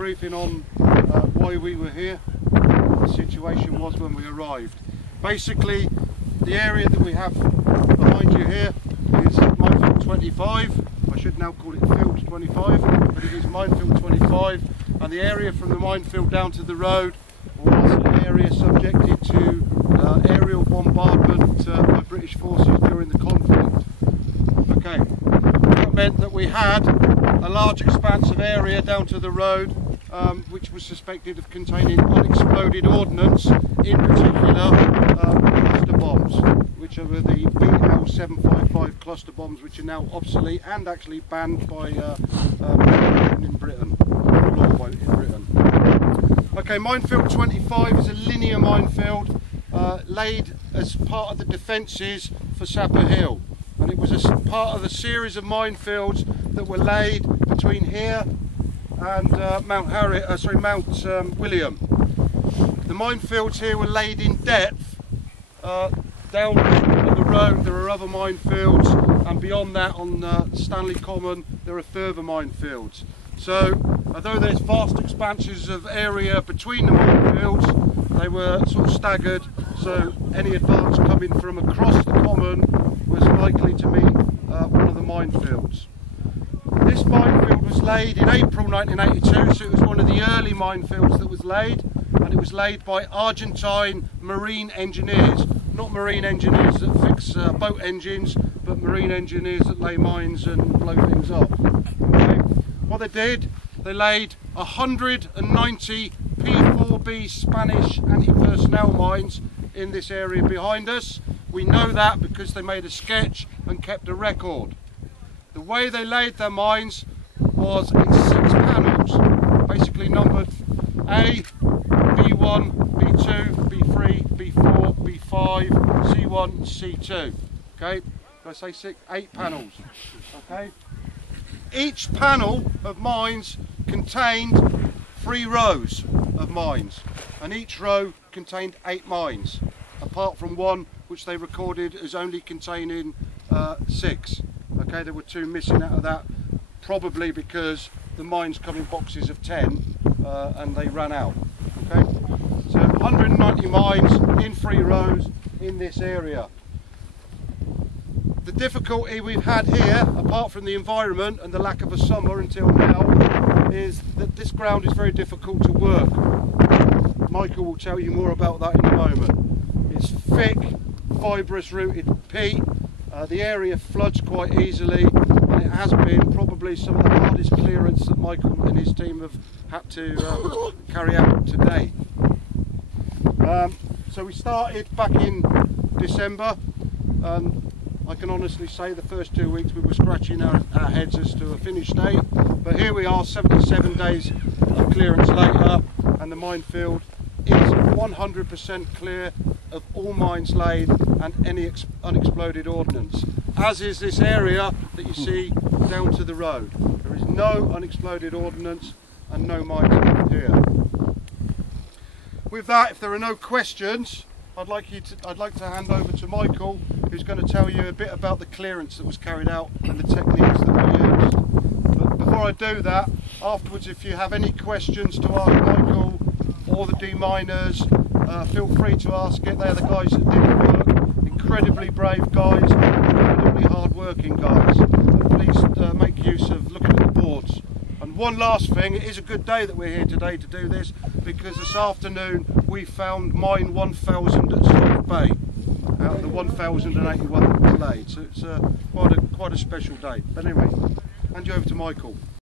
briefing on why we were here, what the situation was when we arrived. Basically, the area that we have behind you here is Minefield 25. I should now call it Field 25, but it is Minefield 25, and the area from the minefield down to the road was an area subjected to aerial bombardment by British forces during the conflict. Okay, that meant that we had a large expanse of area down to the road which was suspected of containing unexploded ordnance, in particular cluster bombs, which are the BL755 cluster bombs, which are now obsolete and actually banned by in Britain. Okay, Minefield 25 is a linear minefield laid as part of the defences for Sapper Hill, and it was a part of a series of minefields that were laid between here and Mount William. The minefields here were laid in depth. Down on the road there are other minefields, and beyond that on Stanley Common there are further minefields. So although there's vast expanses of area between the minefields, they were sort of staggered, so any advance coming from across the common was likely to meet one of the minefields. This minefield was laid in April 1982, so it was one of the early minefields that was laid, and it was laid by Argentine marine engineers, not marine engineers that fix boat engines, but marine engineers that lay mines and blow things up. Okay. What they did, they laid 190 P4B Spanish anti-personnel mines in this area behind us. We know that because they made a sketch and kept a record. The way they laid their mines was in 6 panels, basically numbered A, B1, B2, B3, B4, B5, C1 and C2. Okay, did I say 6? 8 panels. Okay. Each panel of mines contained 3 rows of mines, and each row contained 8 mines, apart from one which they recorded as only containing 6. Okay, there were 2 missing out of that, probably because the mines come in boxes of 10 and they ran out. Okay, so 190 mines in 3 rows in this area. The difficulty we've had here, apart from the environment and the lack of a summer until now, is that this ground is very difficult to work. Michael will tell you more about that in a moment. It's thick, fibrous rooted peat. The area floods quite easily, and it has been probably some of the hardest clearance that Michael and his team have had to carry out to date. So we started back in December, and I can honestly say the first 2 weeks we were scratching our heads as to a finish date, but here we are 77 days of clearance later, and the minefield is 100% clear of all mines laid and any unexploded ordnance, as is this area that you see down to the road. There is no unexploded ordnance and no mines left here. With that, if there are no questions, I'd like to hand over to Michael, who's going to tell you a bit about the clearance that was carried out and the techniques that were used. But before I do that, afterwards, if you have any questions to ask Michael or the deminers, feel free to ask it. They're the guys that did the work. Incredibly brave guys, incredibly hard working guys. But please make use of looking at the boards. And one last thing, it is a good day that we're here today to do this, because this afternoon we found mine 1000 at South Bay out of the 1081 that were laid. So it's quite a special day. But anyway, hand you over to Michael.